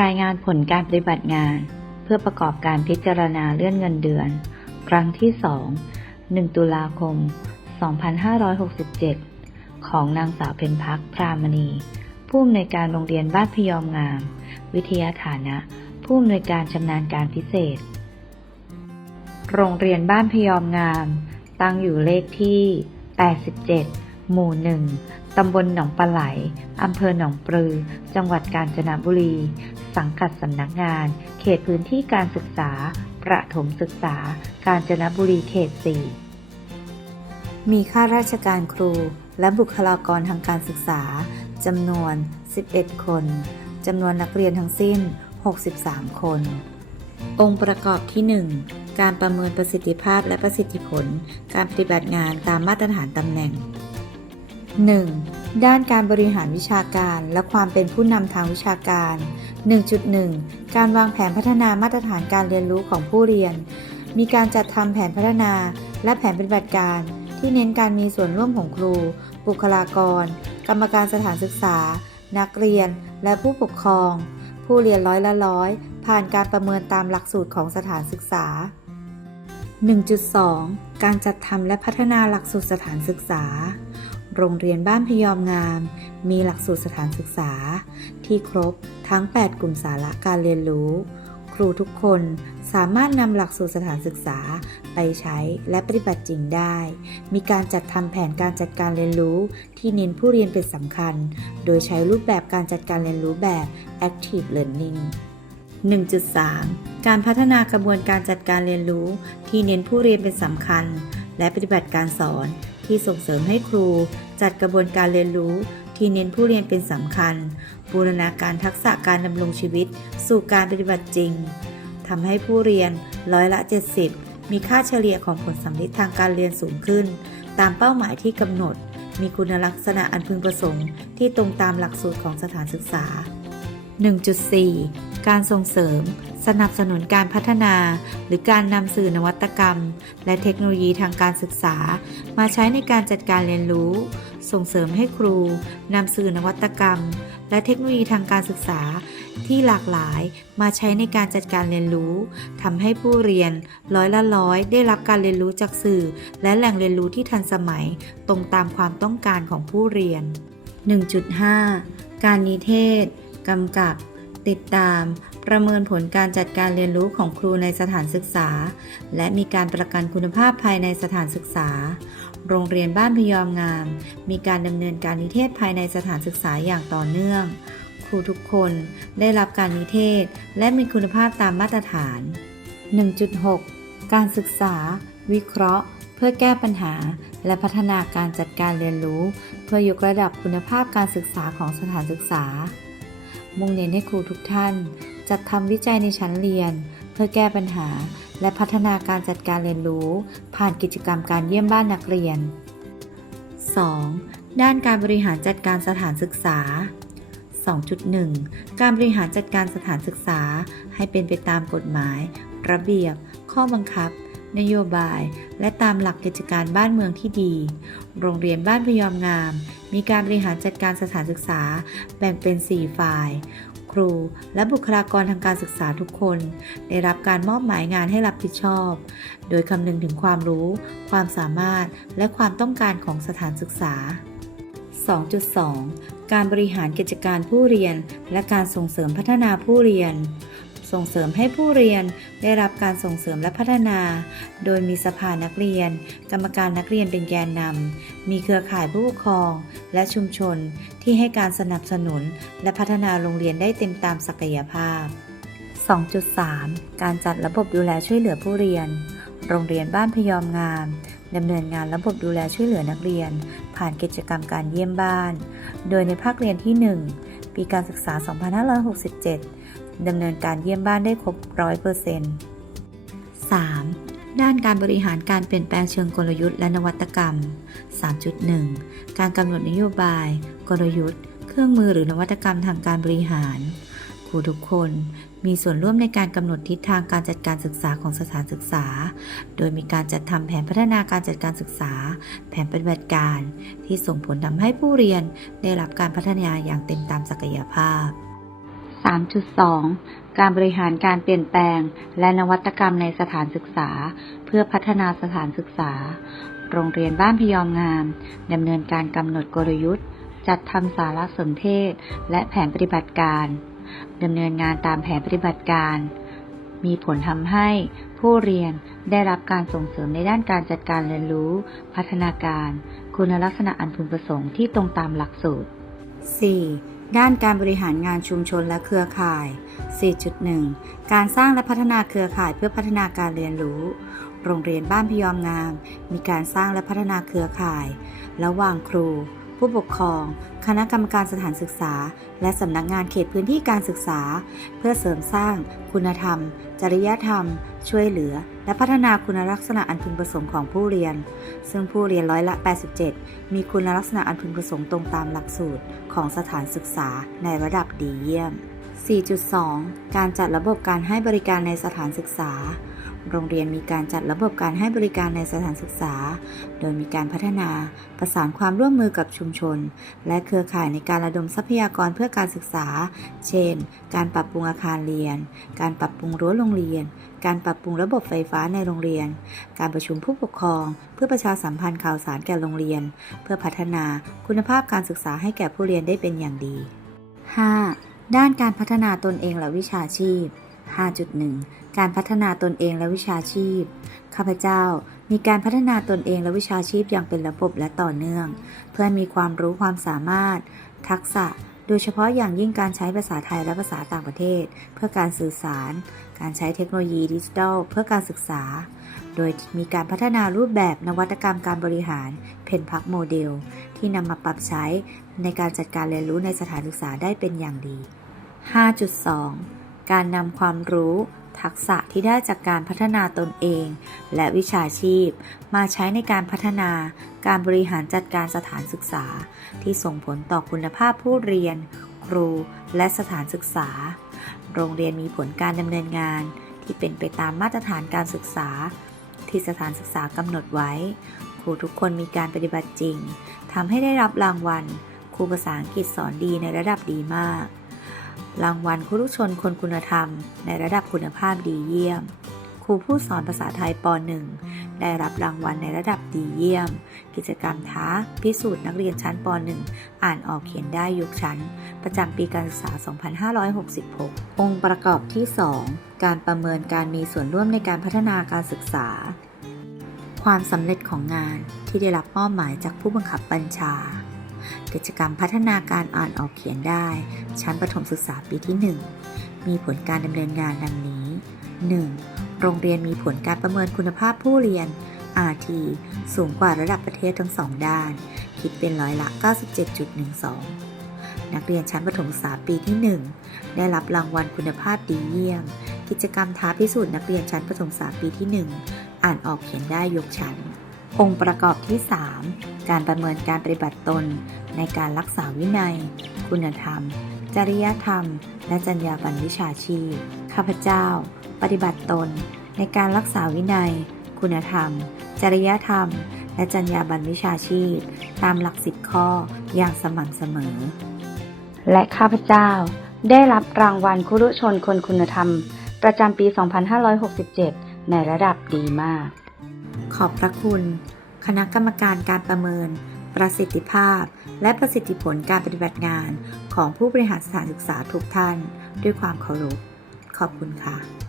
รายงานผลการปฏิบัติงาน เพื่อประกอบการพิจารณาเลื่อนเงินเดือน ครั้งที่ 2 1 ตุลาคม 2567 ของนางสาวเพ็ญพักพรามณี ผู้อำนวยการโรงเรียนบ้านพยอมงาม วิทยาฐานะ ผู้อำนวยการชำนาญการพิเศษ โรงเรียนบ้านพยอมงาม ตั้งอยู่เลขที่ 87 หมู่1ตำบลหนองปลาไหล อำเภอหนองปลือ จังหวัดกาญจนบุรี สังกัดสำนักงาน เขตพื้นที่การศึกษา ประถมศึกษา กาญจนบุรีเขต 4 มีข้าราชการครู และบุคลากรทางการศึกษา จำนวน 11 คน จำนวนนักเรียนทั้งสิ้น 63 คน องค์ประกอบที่ 1 การประเมินประสิทธิภาพและประสิทธิผล การปฏิบัติงานตามมาตรฐานตำแหน่ง 1. ด้านการบริหารวิชาการและความเป็นผู้นำทางวิชาการ 1.1 การวางแผนพัฒนามาตรฐานการเรียนรู้ของผู้เรียน มีการจัดทำแผนพัฒนาและแผนปฏิบัติการ ที่เน้นการมีส่วนร่วมของครู บุคลากร กรรมการสถานศึกษา นักเรียน และผู้ปกครอง ผู้เรียนร้อยละร้อย ผ่านการประเมินตามหลักสูตรของสถานศึกษา 1.2 การจัดทำและพัฒนาหลักสูตรสถานศึกษา โรงเรียนบ้านพยอมงาม มีหลักสูตรสถานศึกษา ที่ครบทั้ง 8 กลุ่มสาระการเรียนรู้ ครูทุกคนสามารถนำหลักสูตรสถานศึกษาไปใช้และปฏิบัติจริงได้ มีการจัดทำแผนการจัดการเรียนรู้ที่เน้นผู้เรียนเป็นสำคัญ โดยใช้รูปแบบการจัดการเรียนรู้แบบ active learning 1.3 การพัฒนากระบวนการจัดการเรียนรู้ที่เน้นผู้เรียนเป็นสำคัญ และปฏิบัติการสอน ที่ส่งเสริมให้ครู จัดกระบวนการเรียนรู้ ที่เน้นผู้เรียนเป็นสำคัญ บูรณาการทักษะการดำรงชีวิต สู่การปฏิบัติจริงทำให้ผู้เรียนร้อยละ 70 มีค่าเฉลี่ยของผลสำลิดทางการเรียนสูงขึ้น ตามเป้าหมายที่กำหนด มีคุณลักษณะอันพึงประสงค์ที่ตรงตามหลักสูตรของสถานศึกษา 1.4 การส่งเสริม สนับสนุนการพัฒนา หรือการนำสื่อนวัตกรรม และเทคโนโลยีทางการศึกษา มาใช้ในการจัดการเรียนรู้ ส่งเสริมให้ครูนำสื่อนวัตกรรม และเทคโนโลยีทางการศึกษา ที่หลากหลายมาใช้ในการจัดการเรียนรู้ทำให้ผู้เรียนร้อยละร้อยได้รับการเรียนรู้จากสื่อ และแหล่งเรียนรู้ที่ทันสมัย ตรงตามความต้องการของผู้เรียน 1.5 การนิเทศกำกับ ติดตาม ประเมินผลการจัดการเรียนรู้ของครูในสถานศึกษา และมีการประกันคุณภาพภายในสถานศึกษา โรงเรียนบ้านพยอมงาม มีการดำเนินการนิเทศภายในสถานศึกษาอย่างต่อเนื่อง ครูทุกคนได้รับการนิเทศ และมีคุณภาพตามมาตรฐาน 1.6 การศึกษา วิเคราะห์ เพื่อแก้ปัญหา และพัฒนาการจัดการเรียนรู้ เพื่อยกระดับคุณภาพการศึกษาของสถานศึกษา มุ่งเน้นให้ครูทุกท่าน จัดทำวิจัยในชั้นเรียน เพื่อแก้ปัญหา และพัฒนาการจัดการเรียนรู้ ผ่านกิจกรรมการเยี่ยมบ้านนักเรียน 2. ด้านการบริหารจัดการสถานศึกษา 2.1 การบริหารจัดการสถานศึกษา ให้เป็นไปตามกฎหมาย ระเบียบ ข้อบังคับ นโยบาย และตามหลักกิจการบ้านเมืองที่ดี โรงเรียนบ้านพยอมงาม มีการบริหารจัดการสถานศึกษา แบ่งเป็น 4 ฝ่าย ครู และบุคลากรทางการศึกษาทุกคน ได้รับการมอบหมายงานให้รับผิดชอบ โดยคำนึงถึงความรู้ ความสามารถ และความต้องการของสถานศึกษา 2.2 การบริหารกิจการผู้เรียน และการส่งเสริมพัฒนาผู้เรียน ส่งเสริมให้ผู้เรียนได้รับการส่งเสริมและพัฒนา โดยมีสภานักเรียน กรรมการนักเรียนเป็นแกนนำ มีเครือข่ายผู้ปกครอง และชุมชนที่ให้การสนับสนุน และพัฒนาโรงเรียนได้เต็มตามศักยภาพ 2.3 การจัดระบบดูแลช่วยเหลือผู้เรียน โรงเรียนบ้านพยอมงามดำเนินงานระบบดูแลช่วยเหลือนักเรียน ผ่านกิจกรรมการเยี่ยมบ้าน โดยในภาคเรียนที่ 1 ปีการศึกษา 2567 ดำเนินการเยี่ยมบ้านได้ครบ100% 3. ด้านการบริหารการเปลี่ยนแปลงเชิงกลยุทธ์และนวัตกรรม 3.1 การกำหนดนโยบาย กลยุทธ์ เครื่องมือหรือนวัตกรรมทางการบริหาร ครูทุกคนมีส่วนร่วมในการกำหนดทิศทางการจัดการศึกษาของสถานศึกษา โดยมีการจัดทำแผนพัฒนาการจัดการศึกษา แผนปฏิบัติการ ที่ส่งผลทำให้ผู้เรียนได้รับการพัฒนาอย่างเต็มตามศักยภาพ 3.2 การบริหารการเปลี่ยนแปลง และนวัตกรรมในสถานศึกษา เพื่อพัฒนาสถานศึกษา โรงเรียนบ้านพยอมงามดำเนินการกำหนดกลยุทธ์ จัดทำสารสนเทศ และแผนปฏิบัติการดำเนินงานตามแผนปฏิบัติการ มีผลทำให้ผู้เรียนได้รับการส่งเสริมในด้านการจัดการเรียนรู้ พัฒนาการ คุณลักษณะอันพึงประสงค์ที่ตรงตามหลักสูตร 4. ด้านการบริหารงานชุมชนและเครือข่าย 4.1 การสร้างและพัฒนาเครือข่ายเพื่อพัฒนาการเรียนรู้ โรงเรียนบ้านพยอมงาม มีการสร้างและพัฒนาเครือข่าย ระหว่างครู ผู้ปกครอง คณะกรรมการสถานศึกษา และสำนักงานเขตพื้นที่การศึกษา เพื่อเสริมสร้าง คุณธรรม จริยธรรม ช่วยเหลือ และพัฒนาคุณลักษณะอันพึงประสงค์ของผู้เรียน ซึ่งผู้เรียนร้อยละ 87 มีคุณลักษณะอันพึงประสงค์ตรงตามหลักสูตรของสถานศึกษาในระดับดีเยี่ยม 4.2 การจัดระบบการให้บริการในสถานศึกษา โรงเรียนมีการจัดระบบการให้บริการในสถานศึกษา โดยมีการพัฒนาประสานความร่วมมือกับชุมชน และเครือข่ายในการระดมทรัพยากรเพื่อการศึกษา เช่น การปรับปรุงอาคารเรียน การปรับปรุงรั้วโรงเรียน การปรับปรุงระบบไฟฟ้าในโรงเรียน การประชุมผู้ปกครอง เพื่อประชาสัมพันธ์ข่าวสารแก่โรงเรียน เพื่อพัฒนาคุณภาพการศึกษาให้แก่ผู้เรียนได้เป็นอย่างดี 5. ด้านการพัฒนาตนเองและวิชาชีพ 5.1 การพัฒนาตนเองและวิชาชีพ ข้าพเจ้ามีการพัฒนาตนเองและวิชาชีพอย่างเป็นระบบและต่อเนื่อง เพื่อมีความรู้ความสามารถ ทักษะ โดยเฉพาะอย่างยิ่งการใช้ภาษาไทยและภาษาต่างประเทศ เพื่อการสื่อสาร การใช้เทคโนโลยีดิจิทัลเพื่อการศึกษา โดยมีการพัฒนารูปแบบนวัตกรรมการบริหาร เพนพักโมเดล ที่นำมาปรับใช้ในการจัดการเรียนรู้ในสถานศึกษาได้เป็นอย่างดี 5.2 การนำความรู้ ทักษะที่ได้จากการพัฒนาตนเอง และวิชาชีพ มาใช้ในการพัฒนาการบริหารจัดการสถานศึกษา ที่ส่งผลต่อคุณภาพผู้เรียน ครู และสถานศึกษา โรงเรียนมีผลการดำเนินงาน ที่เป็นไปตามมาตรฐานการศึกษา ที่สถานศึกษากำหนดไว้ ครูทุกคนมีการปฏิบัติจริงทำให้ได้รับรางวัล ครูภาษาอังกฤษสอนดีในระดับดีมาก รางวัลครูทุกชนคนคุณธรรม ในระดับคุณภาพดีเยี่ยม ครูผู้สอนภาษาไทยป .1 ได้รับรางวัลในระดับดีเยี่ยม กิจกรรมท้า พิสูจน์นักเรียนชั้นป .1 อ่านออกเขียนได้ยกชั้น ประจำปีการศึกษา 2566 องค์ประกอบที่ 2 การประเมินการมีส่วนร่วมในการพัฒนาการศึกษา ความสำเร็จของงานที่ได้รับมอบหมายจากผู้บังคับบัญชา กิจกรรมพัฒนาการอ่านออกเขียนได้ ชั้นประถมศึกษาปีที่ 1 มีผลการดำเนินงานดังนี้ 1. โรงเรียนมีผลการประเมินคุณภาพผู้เรียน RT สูงกว่าระดับประเทศทั้งสองด้าน คิดเป็นร้อยละ 97.12 นักเรียนชั้นประถมศึกษาปีที่ 1 ได้รับรางวัลคุณภาพดีเยี่ยม กิจกรรมท้าพิสูจน์นักเรียนชั้นประถมศึกษาปีที่ 1 อ่านออกเขียนได้ยกชั้น องค์ประกอบที่ 3 การประเมินการปฏิบัติตน ในการรักษาวินัย คุณธรรม จริยธรรม และจรรยาบรรณวิชาชีพ ข้าพเจ้า ปฏิบัติตน ในการรักษาวินัย คุณธรรม จริยธรรม และจรรยาบรรณวิชาชีพ ตามหลักสิบข้ออย่างสม่ำเสมอ และข้าพเจ้า ได้รับรางวัลคุรุชนคนคุณธรรม ประจำปี 2567 ในระดับดีมาก ขอบพระคุณ คณะกรรมการการประเมิน ประสิทธิภาพ และประสิทธิผลการปฏิบัติงานของผู้บริหารสถานศึกษาทุกท่าน ด้วยความเคารพขอบคุณค่ะ